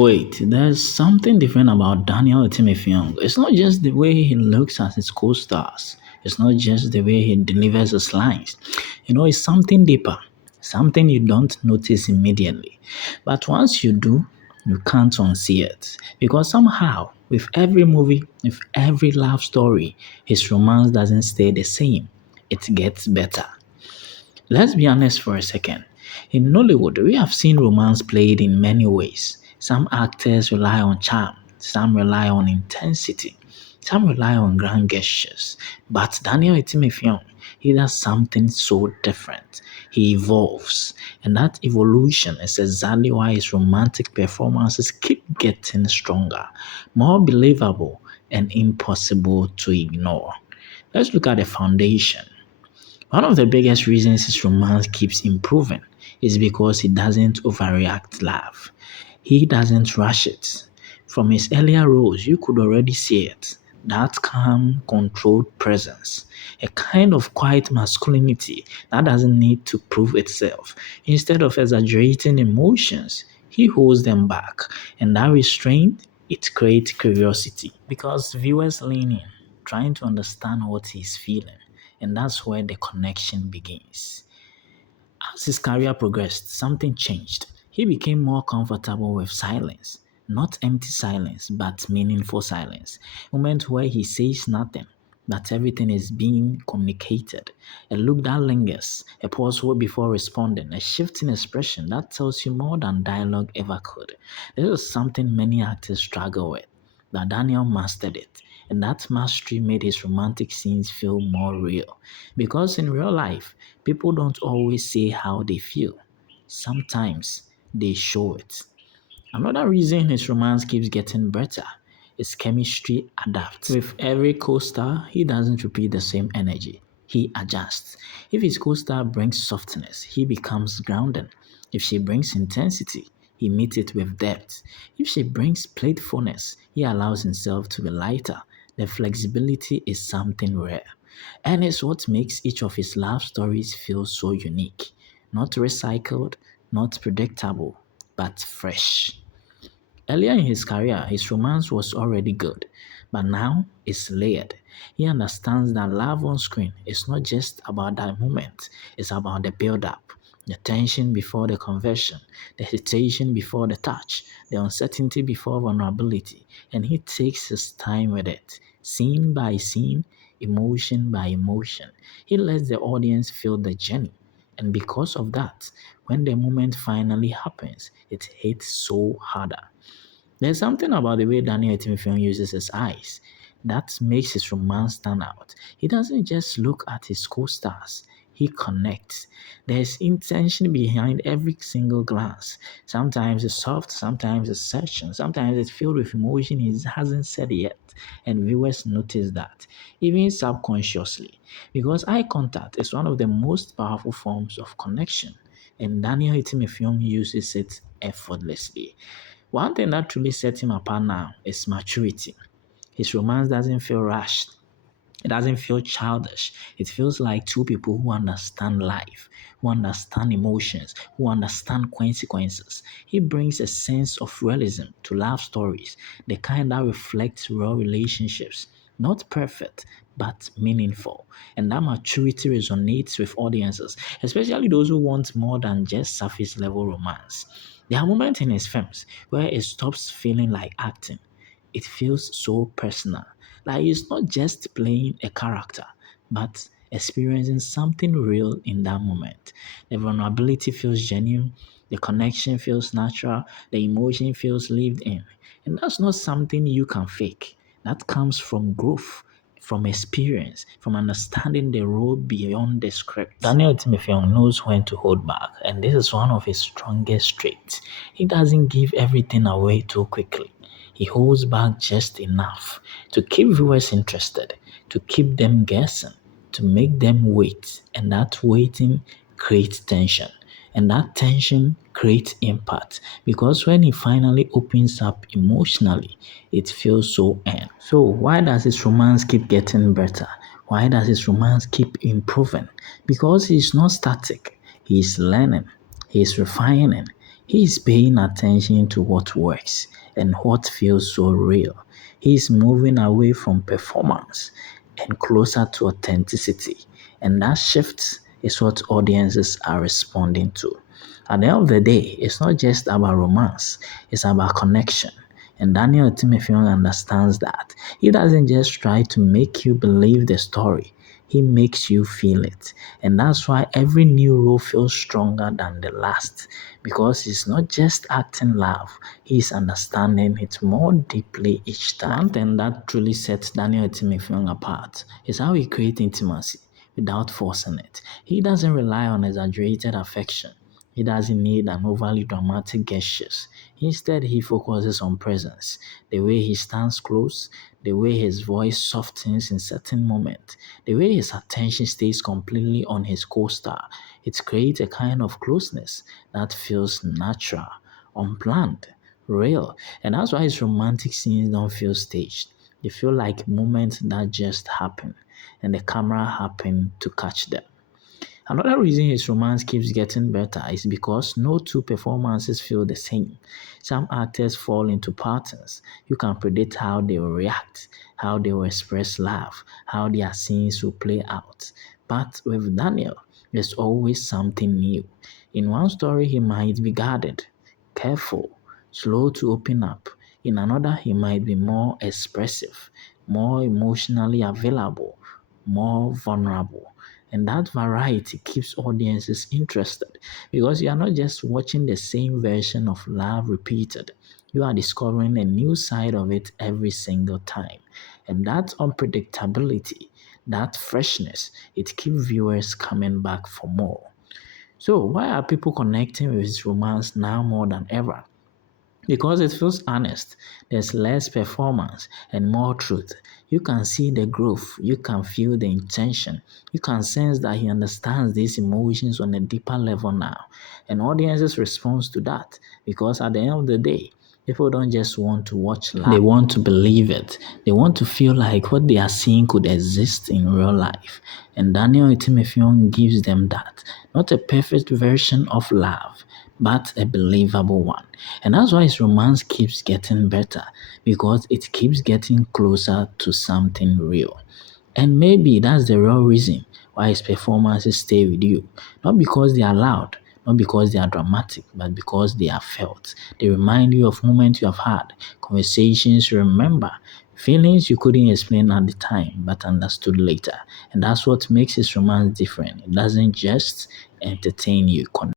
Wait, there's something different about Daniel Etim Effiong. It's not just the way he looks at his co-stars. It's not just the way he delivers his lines. It's something deeper, something you don't notice immediately. But once you do, you can't unsee it. Because somehow, with every movie, with every love story, his romance doesn't stay the same. It gets better. Let's be honest for a second. In Nollywood, we have seen romance played in many ways. Some actors rely on charm, some rely on intensity, some rely on grand gestures. But Daniel Etim Effiong, he does something so different. He evolves, and that evolution is exactly why his romantic performances keep getting stronger, more believable, and impossible to ignore. Let's look at the foundation. One of the biggest reasons his romance keeps improving is because he doesn't overreact love. He doesn't rush it. From his earlier roles, you could already see it. That calm, controlled presence. A kind of quiet masculinity that doesn't need to prove itself. Instead of exaggerating emotions, he holds them back. And that restraint, it creates curiosity. Because viewers lean in, trying to understand what he's feeling. And that's where the connection begins. As his career progressed, something changed. He became more comfortable with silence. Not empty silence, but meaningful silence. Moments where he says nothing, but everything is being communicated. A look that lingers, a pause before responding, a shift in expression that tells you more than dialogue ever could. This is something many actors struggle with, but Daniel mastered it. And that mastery made his romantic scenes feel more real. Because in real life, people don't always say how they feel. Sometimes they show it. Another reason his romance keeps getting better is chemistry adapts. With every co-star, he doesn't repeat the same energy. He adjusts. If his co-star brings softness, he becomes grounded. If she brings intensity, he meets it with depth. If she brings playfulness, he allows himself to be lighter. The flexibility is something rare. And it's what makes each of his love stories feel so unique. Not recycled, not predictable, but fresh. Earlier in his career, his romance was already good, but now it's layered. He understands that love on screen is not just about that moment, it's about the build up, the tension before the conversion, the hesitation before the touch, the uncertainty before vulnerability, and he takes his time with it, scene by scene, emotion by emotion. He lets the audience feel the journey. And because of that, when the moment finally happens, it hits so harder. There's something about the way Daniel Etim Effiong uses his eyes that makes his romance stand out. He doesn't just look at his co-stars, he connects. There's intention behind every single glance. Sometimes it's soft, sometimes it's searching, sometimes it's filled with emotion he hasn't said yet. And viewers notice that, even subconsciously. Because eye contact is one of the most powerful forms of connection. And Daniel Etim Effiong uses it effortlessly. One thing that truly sets him apart now is maturity. His romance doesn't feel rushed. It doesn't feel childish. It feels like two people who understand life, who understand emotions, who understand consequences. He brings a sense of realism to love stories, the kind that reflects real relationships. Not perfect, but meaningful. And that maturity resonates with audiences, especially those who want more than just surface level romance. There are moments in his films where it stops feeling like acting. It feels so personal. Like he's not just playing a character, but experiencing something real in that moment. The vulnerability feels genuine, the connection feels natural, the emotion feels lived in. And that's not something you can fake. That comes from growth, from experience, from understanding the role beyond the script. Daniel Timothy knows when to hold back, and this is one of his strongest traits. He doesn't give everything away too quickly. He holds back just enough to keep viewers interested, to keep them guessing, to make them wait, and that waiting creates tension. And that tension creates impact because when he finally opens up emotionally, it feels so earned. So, why does his romance keep getting better? Why does his romance keep improving? Because he's not static, he's learning, he's refining, He is paying attention to what works and what feels so real. He is moving away from performance and closer to authenticity. And that shift is what audiences are responding to. At the end of the day, it's not just about romance, it's about connection. And Daniel Etim Effiong understands that. He doesn't just try to make you believe the story, he makes you feel it. And that's why every new role feels stronger than the last. Because he's not just acting love, he's understanding it more deeply each time. One thing that truly sets Daniel Etim Effiong apart is how he creates intimacy without forcing it. He doesn't rely on exaggerated affection. He doesn't need an overly dramatic gestures. Instead, he focuses on presence, the way he stands close, the way his voice softens in certain moments, the way his attention stays completely on his co-star. It creates a kind of closeness that feels natural, unplanned, real. And that's why his romantic scenes don't feel staged. They feel like moments that just happen, and the camera happened to catch them. Another reason his romance keeps getting better is because no two performances feel the same. Some actors fall into patterns. You can predict how they will react, how they will express love, how their scenes will play out. But with Daniel, there's always something new. In one story, he might be guarded, careful, slow to open up. In another, he might be more expressive, more emotionally available, more vulnerable. And that variety keeps audiences interested because you are not just watching the same version of love repeated. You are discovering a new side of it every single time. And that unpredictability, that freshness, it keeps viewers coming back for more. So, why are people connecting with this romance now more than ever? Because it feels honest. There's less performance and more truth. You can see the growth, you can feel the intention, you can sense that he understands these emotions on a deeper level now. And audiences respond to that because at the end of the day, people don't just want to watch live. They want to believe it. They want to feel like what they are seeing could exist in real life. And Daniel Etim Effiong gives them that. Not a perfect version of love, but a believable one. And that's why his romance keeps getting better because it keeps getting closer to something real. And maybe that's the real reason why his performances stay with you. Not because they are loud, not because they are dramatic, but because they are felt. They remind you of moments you have had, conversations you remember, feelings you couldn't explain at the time but understood later. And that's what makes his romance different. It doesn't just entertain you,